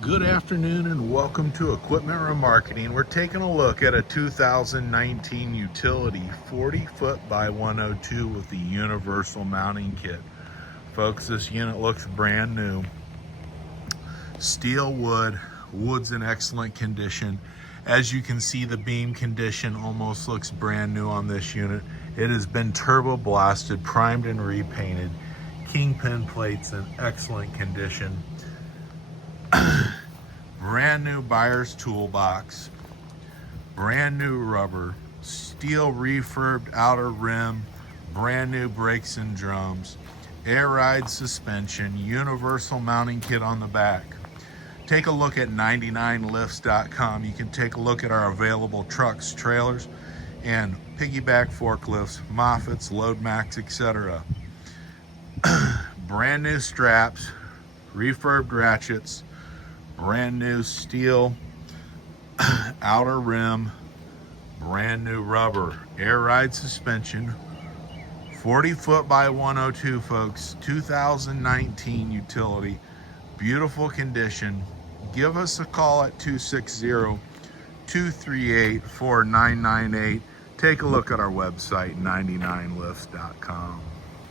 Good afternoon and welcome to Equipment Remarketing. We're taking a look at a 2019 utility 40 foot by 102 with the universal mounting kit. Folks, this unit looks brand new. Steel wood, wood's in excellent condition. As you can see, the beam condition almost looks brand new on this unit. It has been turbo blasted, primed and repainted. Kingpin plates in excellent condition. Brand new buyer's toolbox, brand new rubber, steel refurbed outer rim, brand new brakes and drums, air ride suspension, universal mounting kit on the back. Take a look at 99lifts.com. You can take a look at our available trucks, trailers, and piggyback forklifts, Moffetts, Load Max, etc. Brand new straps, refurbed ratchets, brand new steel outer rim, brand new rubber, air ride suspension, 40 foot by 102, folks, 2019 utility, beautiful condition. Give us a call at 260-238-4998. Take a look at our website, 99lifts.com.